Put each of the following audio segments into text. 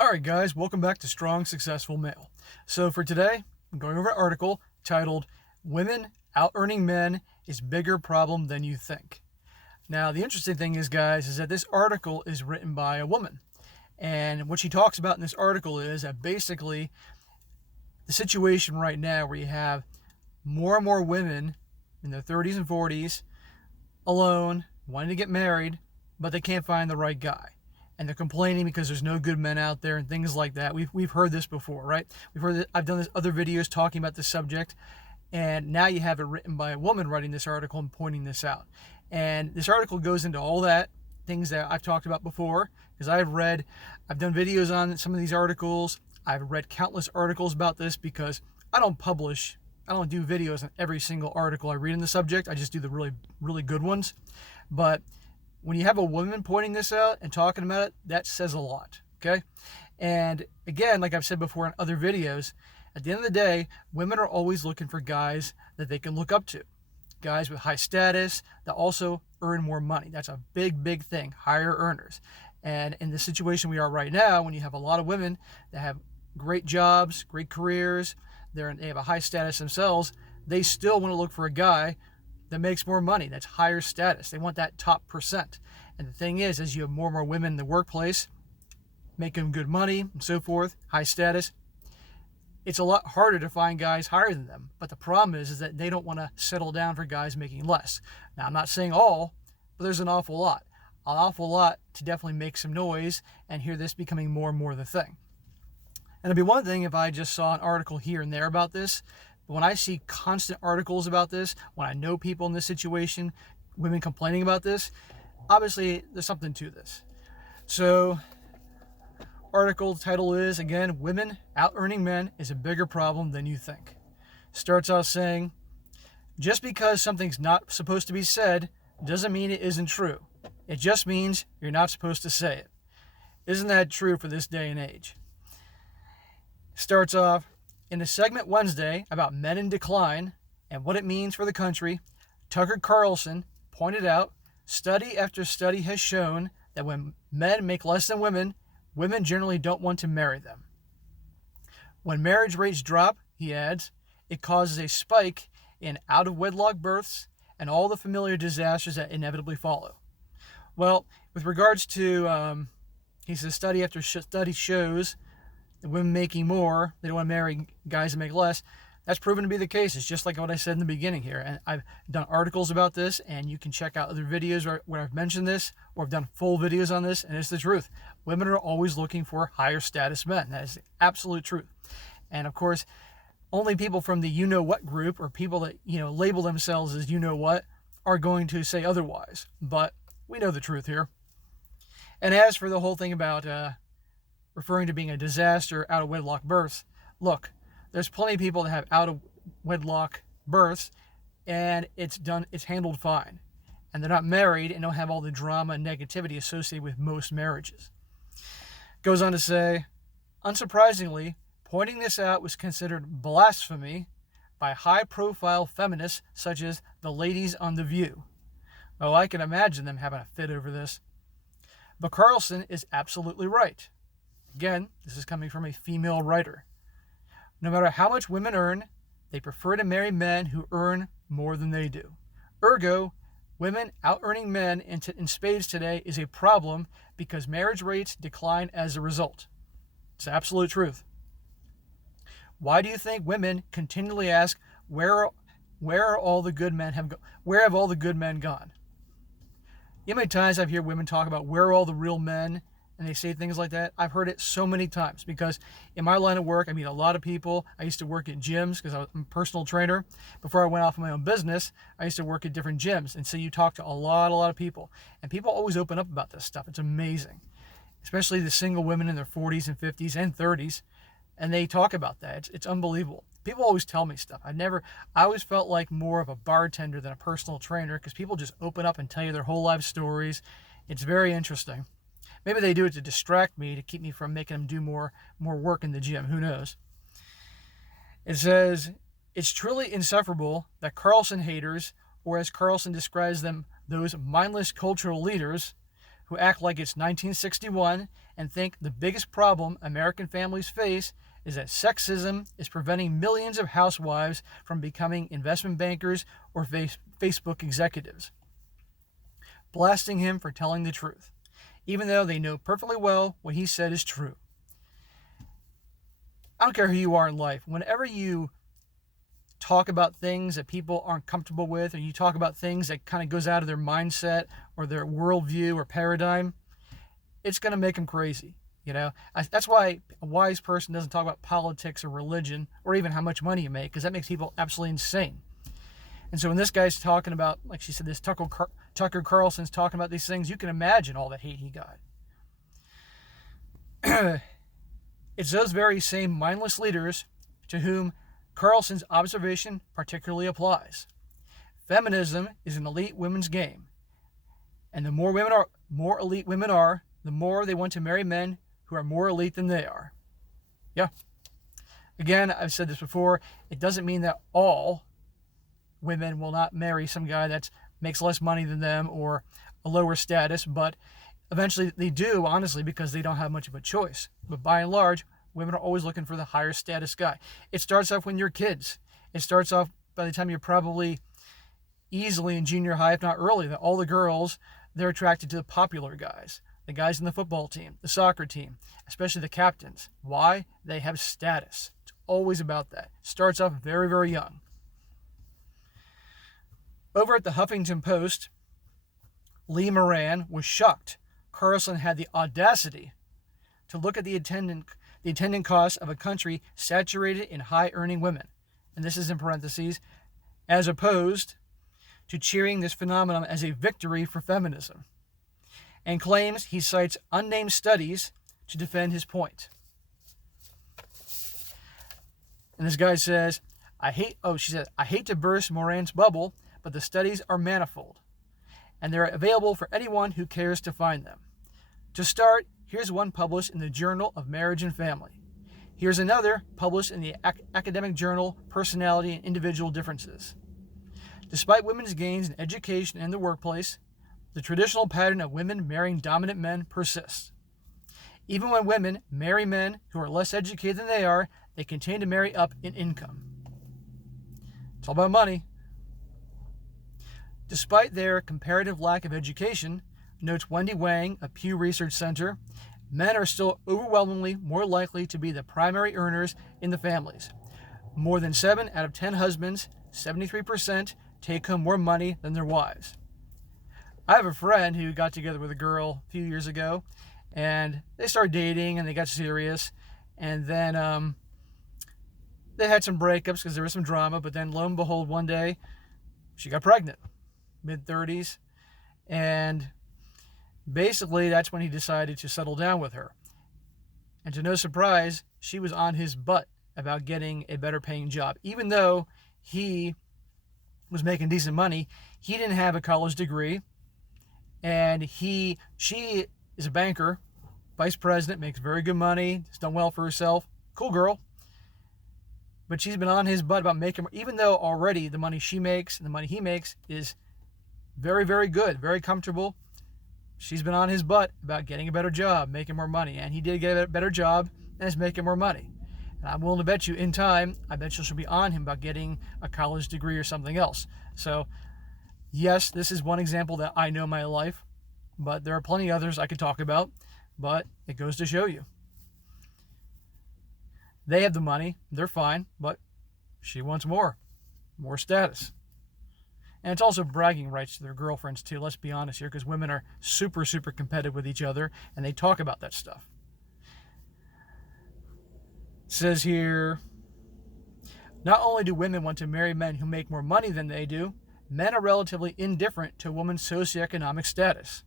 Alright guys, welcome back to Strong Successful Male. So for today, I'm going over an article titled, Women Out-Earning Men is Bigger Problem Than You Think. Now the interesting thing is, guys, is that this article is written by a woman. And what she talks about in this article is that basically the situation right now where you have more and more women in their 30s and 40s alone, wanting to get married, but they can't find the right guy. And they're complaining because there's no good men out there and things like that. We've heard this before, right? We've heard that. I've done this other videos talking about this subject, and now you have it written by a woman writing this article and pointing this out. And this article goes into all that things that I've talked about before, because I've done videos on some of these articles. I've read countless articles about this because I don't do videos on every single article I read in the subject. I just do the really, really good ones. But when you have a woman pointing this out and talking about it, that says a lot, okay? And again, like I've said before in other videos, at the end of the day, women are always looking for guys that they can look up to. Guys with high status that also earn more money. That's a big, big thing, higher earners. And in the situation we are right now, when you have a lot of women that have great jobs, great careers, they have a high status themselves, they still want to look for a guy that makes more money, that's higher status. They want that top percent. And the thing is, as you have more and more women in the workplace, making good money and so forth, high status, it's a lot harder to find guys higher than them. But the problem is that they don't want to settle down for guys making less. Now, I'm not saying all, but there's an awful lot. An awful lot to definitely make some noise and hear this becoming more and more the thing. And it'd be one thing if I just saw an article here and there about this, but when I see constant articles about this, when I know people in this situation, women complaining about this, obviously there's something to this. So, article title is, again, Women Out-Earning Men is a Bigger Problem Than You Think. Starts out saying, just because something's not supposed to be said doesn't mean it isn't true. It just means you're not supposed to say it. Isn't that true for this day and age? Starts off, in the segment Wednesday about men in decline and what it means for the country, Tucker Carlson pointed out study after study has shown that when men make less than women, women generally don't want to marry them. When marriage rates drop, he adds, it causes a spike in out-of-wedlock births and all the familiar disasters that inevitably follow. Well, with regards to, he says study after study shows the women making more, they don't want to marry guys that make less. That's proven to be the case. It's just like what I said in the beginning here. And I've done articles about this, and you can check out other videos where I've mentioned this, or I've done full videos on this, and it's the truth. Women are always looking for higher status men. That is the absolute truth. And of course, only people from the you-know-what group, or people that, label themselves as you-know-what, are going to say otherwise. But we know the truth here. And as for the whole thing about referring to being a disaster, out-of-wedlock births. Look, there's plenty of people that have out-of-wedlock births, and it's handled fine. And they're not married and don't have all the drama and negativity associated with most marriages. Goes on to say, unsurprisingly, pointing this out was considered blasphemy by high-profile feminists such as the ladies on The View. Well, I can imagine them having a fit over this. But Carlson is absolutely right. Again, this is coming from a female writer. No matter how much women earn, they prefer to marry men who earn more than they do. Ergo, women out-earning men in spades today is a problem because marriage rates decline as a result. It's the absolute truth. Why do you think women continually ask, where have all the good men gone? You know how many times I've heard women talk about where are all the real men? And they say things like that. I've heard it so many times because in my line of work, I meet a lot of people. I used to work at gyms because I'm a personal trainer. Before I went off my own business, I used to work at different gyms. And so you talk to a lot of people. And people always open up about this stuff. It's amazing. Especially the single women in their 40s and 50s and 30s. And they talk about that. It's unbelievable. People always tell me stuff. I always felt like more of a bartender than a personal trainer because people just open up and tell you their whole life stories. It's very interesting. Maybe they do it to distract me, to keep me from making them do more work in the gym. Who knows? It says, it's truly insufferable that Carlson haters, or as Carlson describes them, those mindless cultural leaders who act like it's 1961 and think the biggest problem American families face is that sexism is preventing millions of housewives from becoming investment bankers or Facebook executives, blasting him for telling the truth, even though they know perfectly well what he said is true. I don't care who you are in life. Whenever you talk about things that people aren't comfortable with, or you talk about things that kind of goes out of their mindset or their worldview or paradigm, it's going to make them crazy. That's why a wise person doesn't talk about politics or religion or even how much money you make, because that makes people absolutely insane. And so when this guy's talking about, like she said, this Tucker Carlson's talking about these things, you can imagine all that hate he got. It's those very same mindless leaders to whom Carlson's observation particularly applies. Feminism is an elite women's game, and the more elite women are, the more they want to marry men who are more elite than they are. Yeah. Again, I've said this before, it doesn't mean that all women will not marry some guy that makes less money than them or a lower status, but eventually they do, honestly, because they don't have much of a choice. But by and large, women are always looking for the higher status guy. It starts off when you're kids. It starts off by the time you're probably easily in junior high, if not early, that all the girls, they're attracted to the popular guys. The guys in the football team, the soccer team, especially the captains. Why? They have status. It's always about that. Starts off very, very young. Over at the Huffington Post, Lee Moran was shocked Carlson had the audacity to look at the attendant costs of a country saturated in high-earning women, and this is in parentheses, as opposed to cheering this phenomenon as a victory for feminism, and claims he cites unnamed studies to defend his point. And this guy says, I hate to burst Moran's bubble, but the studies are manifold, and they're available for anyone who cares to find them. To start, here's one published in the Journal of Marriage and Family. Here's another published in the academic journal Personality and Individual Differences. Despite women's gains in education and the workplace, the traditional pattern of women marrying dominant men persists. Even when women marry men who are less educated than they are, they continue to marry up in income. It's all about money. Despite their comparative lack of education, notes Wendy Wang of Pew Research Center, men are still overwhelmingly more likely to be the primary earners in the families. More than 7 out of 10 husbands, 73%, take home more money than their wives. I have a friend who got together with a girl a few years ago, and they started dating and they got serious, and then they had some breakups because there was some drama, but then lo and behold, one day she got pregnant, mid-30s, and basically that's when he decided to settle down with her. And to no surprise, she was on his butt about getting a better paying job. Even though he was making decent money, he didn't have a college degree, and she is a banker, vice president, makes very good money, has done well for herself, cool girl. But she's been on his butt about making, even though already the money she makes and the money he makes is very, very good, very comfortable. She's been on his butt about getting a better job, making more money. And he did get a better job and is making more money. And I'm willing to bet you in time, I bet she'll be on him about getting a college degree or something else. So, yes, this is one example that I know in my life, but there are plenty others I could talk about, but it goes to show you. They have the money, they're fine, but she wants more status. And it's also bragging rights to their girlfriends too, let's be honest here, because women are super, super competitive with each other, and they talk about that stuff. It says here, not only do women want to marry men who make more money than they do, men are relatively indifferent to a woman's socioeconomic status.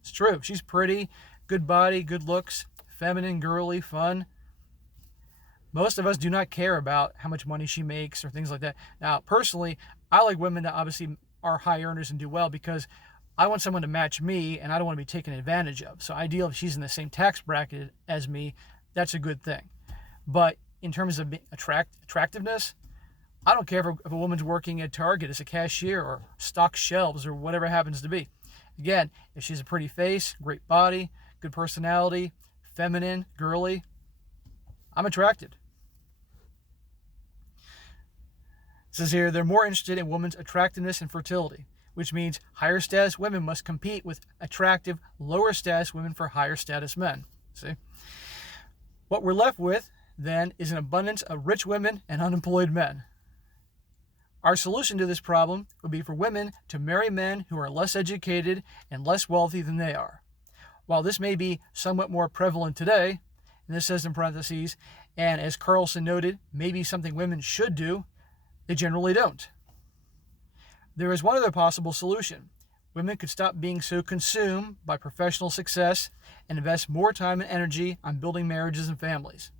It's true. She's pretty, good body, good looks, feminine, girly, fun. Most of us do not care about how much money she makes or things like that. Now, personally, I like women that obviously are high earners and do well because I want someone to match me and I don't want to be taken advantage of. So ideally, if she's in the same tax bracket as me, that's a good thing. But in terms of attractiveness, I don't care if a woman's working at Target as a cashier or stock shelves or whatever it happens to be. Again, if she's a pretty face, great body, good personality, feminine, girly, I'm attracted. It says here, they're more interested in women's attractiveness and fertility, which means higher status women must compete with attractive, lower status women for higher status men. See? What we're left with, then, is an abundance of rich women and unemployed men. Our solution to this problem would be for women to marry men who are less educated and less wealthy than they are. While this may be somewhat more prevalent today, and this says in parentheses, and as Carlson noted, maybe something women should do, they generally don't. There is one other possible solution. Women could stop being so consumed by professional success and invest more time and energy on building marriages and families.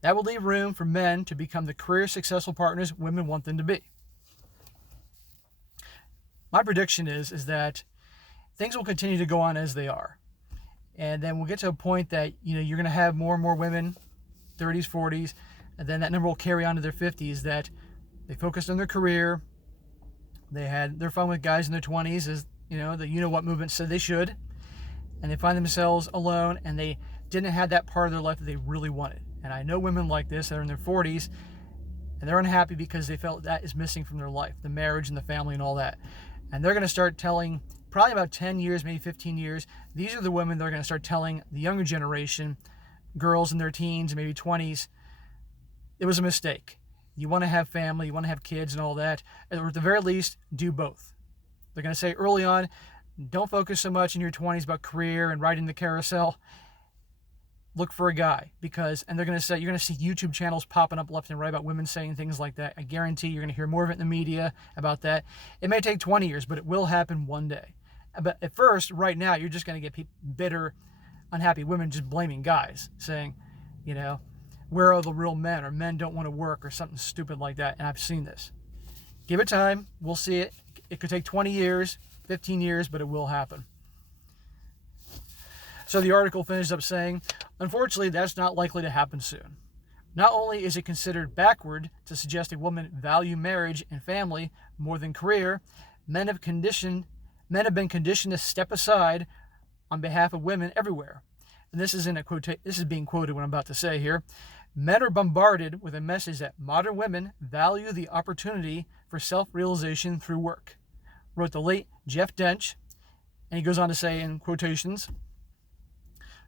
That would leave room for men to become the career successful partners women want them to be. My prediction is that things will continue to go on as they are. And then we'll get to a point that you're going to have more and more women, 30s, 40s, and then that number will carry on to their 50s, that they focused on their career, they had their fun with guys in their 20s, as the what movement said they should, and they find themselves alone, and they didn't have that part of their life that they really wanted. And I know women like this that are in their 40s, and they're unhappy because they felt that is missing from their life, the marriage and the family and all that. And they're going to start telling, probably about 10 years, maybe 15 years, these are the women that are going to start telling the younger generation, girls in their teens, maybe 20s, it was a mistake. You want to have family, you want to have kids and all that, or at the very least, do both. They're going to say early on, don't focus so much in your 20s about career and riding the carousel. Look for a guy, and they're going to say, you're going to see YouTube channels popping up left and right about women saying things like that. I guarantee you're going to hear more of it in the media about that. It may take 20 years, but it will happen one day. But at first, right now, you're just going to get bitter, unhappy women just blaming guys, saying, where are the real men, or men don't want to work, or something stupid like that. And I've seen this. Give it time. We'll see it. It could take 20 years, 15 years, but it will happen. So the article finishes up saying, unfortunately, that's not likely to happen soon. Not only is it considered backward to suggest a woman value marriage and family more than career, men have been conditioned to step aside on behalf of women everywhere. And this is being quoted what I'm about to say here. Men are bombarded with a message that modern women value the opportunity for self-realization through work, wrote the late Jeff Dench. And he goes on to say in quotations,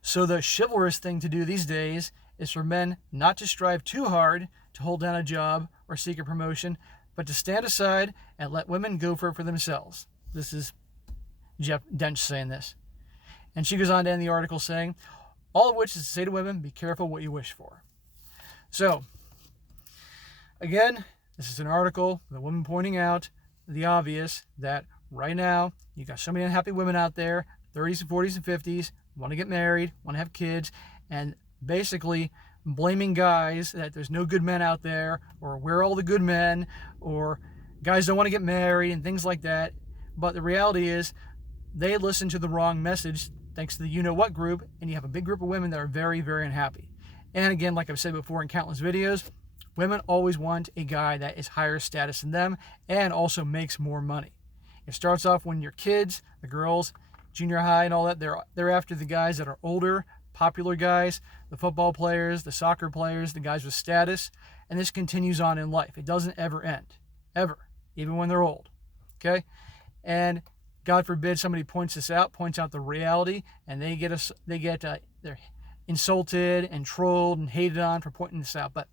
so the chivalrous thing to do these days is for men not to strive too hard to hold down a job or seek a promotion, but to stand aside and let women go for it for themselves. This is Jeff Dench saying this. And she goes on to end the article saying, all of which is to say to women, be careful what you wish for. So, again, this is an article, the woman pointing out the obvious, that right now, you got so many unhappy women out there, 30s and 40s and 50s, want to get married, want to have kids, and basically blaming guys that there's no good men out there, or where are all the good men, or guys don't want to get married, and things like that. But the reality is, they listen to the wrong message thanks to the you-know-what group, and you have a big group of women that are very, very unhappy. And again, like I've said before in countless videos, women always want a guy that is higher status than them and also makes more money. It starts off when you're kids, the girls, junior high and all that, they're after the guys that are older, popular guys, the football players, the soccer players, the guys with status, and this continues on in life. It doesn't ever end, ever, even when they're old, okay? And God forbid somebody points out the reality, and they're insulted and trolled and hated on for pointing this out. But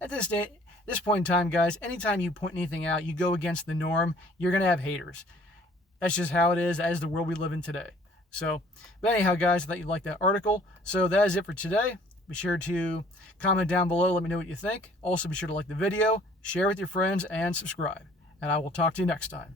at this point in time, guys, anytime you point anything out, you go against the norm, you're going to have haters. That's just how it is. That is the world we live in today. So, but anyhow, guys, I thought you'd like that article. So that is it for today. Be sure to comment down below. Let me know what you think. Also, be sure to like the video, share with your friends, and subscribe. And I will talk to you next time.